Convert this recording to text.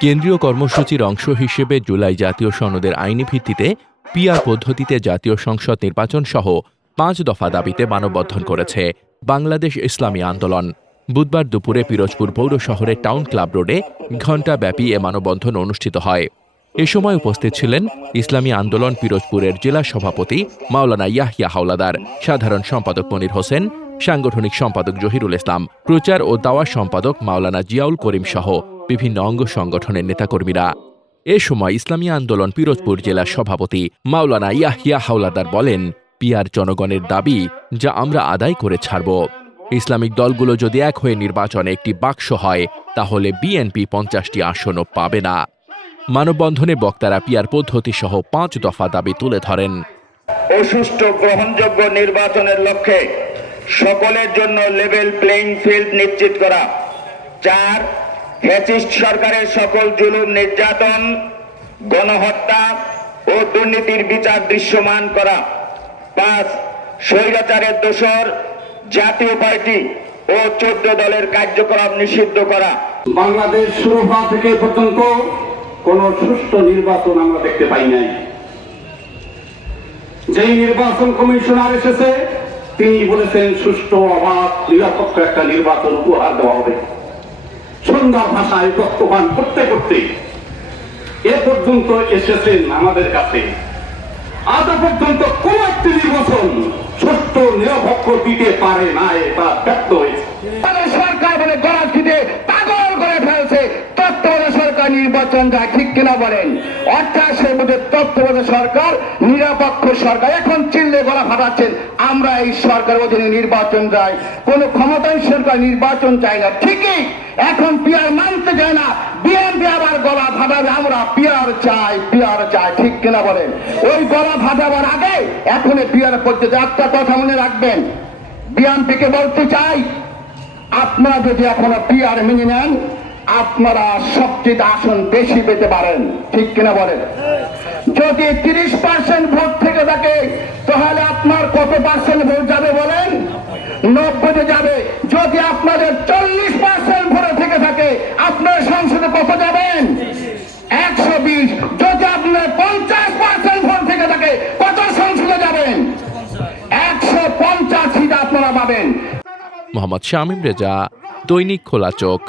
কেন্দ্রীয় কর্মসূচির অংশ হিসেবে জুলাই জাতীয় সনদের আইনি ভিত্তিতে পিআর পদ্ধতিতে জাতীয় সংসদ নির্বাচন সহ পাঁচ দফা দাবিতে মানববন্ধন করেছে বাংলাদেশ ইসলামী আন্দোলন। বুধবার দুপুরে পিরোজপুর পৌর শহরের টাউন ক্লাব রোডে ঘণ্টাব্যাপী এ মানববন্ধন অনুষ্ঠিত হয়। এ সময় উপস্থিত ছিলেন ইসলামী আন্দোলন পিরোজপুরের জেলা সভাপতি মাওলানা ইয়াহিয়া হাওলাদার, সাধারণ সম্পাদক মনির হোসেন, সাংগঠনিক সম্পাদক জহিরুল ইসলাম, প্রচার ও দাওয়া সম্পাদক মাওলানা জিয়াউল করিম সহ বিভিন্ন অঙ্গ সংগঠনের নেতাকর্মীরা। এ সময় ইসলামী আন্দোলন পিরোজপুর জেলার সভাপতি মাওলানা ইয়াহিয়া হাওলাদার বলেন, পিয়ার জনগণের দাবি যা আমরা আদায় করে ছাড়ব। ইসলামিক দলগুলো যদি এক হয়ে নির্বাচনে একটি বাক্স হয়, তাহলে বিএনপি পঞ্চাশটি আসনও পাবে না। মানববন্ধনে বক্তারা পিয়ার পদ্ধতি সহ পাঁচ দফা দাবি তুলে ধরেন। ও গ্রহণযোগ্য নির্বাচনের লক্ষ্যে সকলের জন্য লেভেল প্লেইং ফিল্ড নিশ্চিত করা। চার ফ্যাসিস্ট সরকারের সকল জুলুম, নির্যাতন, গণহত্যা ও দুর্নীতির বিচার দৃশ্যমান করা। পাঁচ, স্বৈরাচারের দোসর জাতীয় পার্টি ও চোদ্দ দলের কার্যক্রম নিষিদ্ধ করা। বাংলাদেশ শুরু হওয়া থেকে পর্যন্ত কোন সুষ্ঠু নির্বাচন আমরা দেখতে পাই নাই। যেই নির্বাচন কমিশনার এসেছে, তিনি বলেছেন, সুষ্ঠু অবাধ, নিরপেক্ষ একটা নির্বাচন উপহার দেওয়া হবে। সুন্দর ভাষায় বক্তব্য করতে করতে এ পর্যন্ত এসেছেন আমাদের কাছে। আজ পর্যন্ত কোন একটি নির্বাচন ছোট্ট নিরপেক্ষ দিতে পারে না এটা ব্যক্ত হয়েছে। সরকার মানে গড়া ছিটে পাগল করে ফেলছে তত্ত্বাবধায়ক সরকার নির্বাচন যায় ঠিক কিনা বলেন? অর্থাৎ সে মধ্যে তত্ত্বাবধায়ক সরকার, নিরপেক্ষ সরকার। এখন চিল্লে গলা ফাটাচ্ছেন, আমরা এই সরকার অধীনে নির্বাচন চাই। কোন ক্ষমতায় সরকার নির্বাচন চাই না। ঠিকই, এখন পিয়ার মানতে চায় না। বিএনপি আবার গলা ফাটাবে, আমরা পিয়ার চাই পিয়ার চাই। ঠিক কিনা বলেন? ওই গলা ফাটাবার আগে এখন পিয়ার পদ্ধতি একটা কথা মনে রাখবেন, বিএনপিকে বলতে চাই, আপনারা যদি এখনও পিআর মেনে নেন আপনারা সবচেয়ে আসন বেশি পেতে পারেন। ঠিক কিনা বলেন? যদি তিরিশ পার্সেন্ট ভোট থেকে থাকে, তাহলে আপনার কত পার্সেন্ট ভোট যাবে বলেন? নব্বইতে যাবে। যদি আপনাদের চল্লিশ পার্সেন্ট ভোটে থেকে থাকে, আপনার সংসদে কত যাবেন? একশো বিশ। যদি আপনার পঞ্চাশ পার্সেন্ট ভোট থেকে থাকে, কত সংসদে যাবেন? একশো পঞ্চাশ সিট আপনারা পাবেন। মোহাম্মদ শামীম রেজা, দৈনিক খোলা চোখ।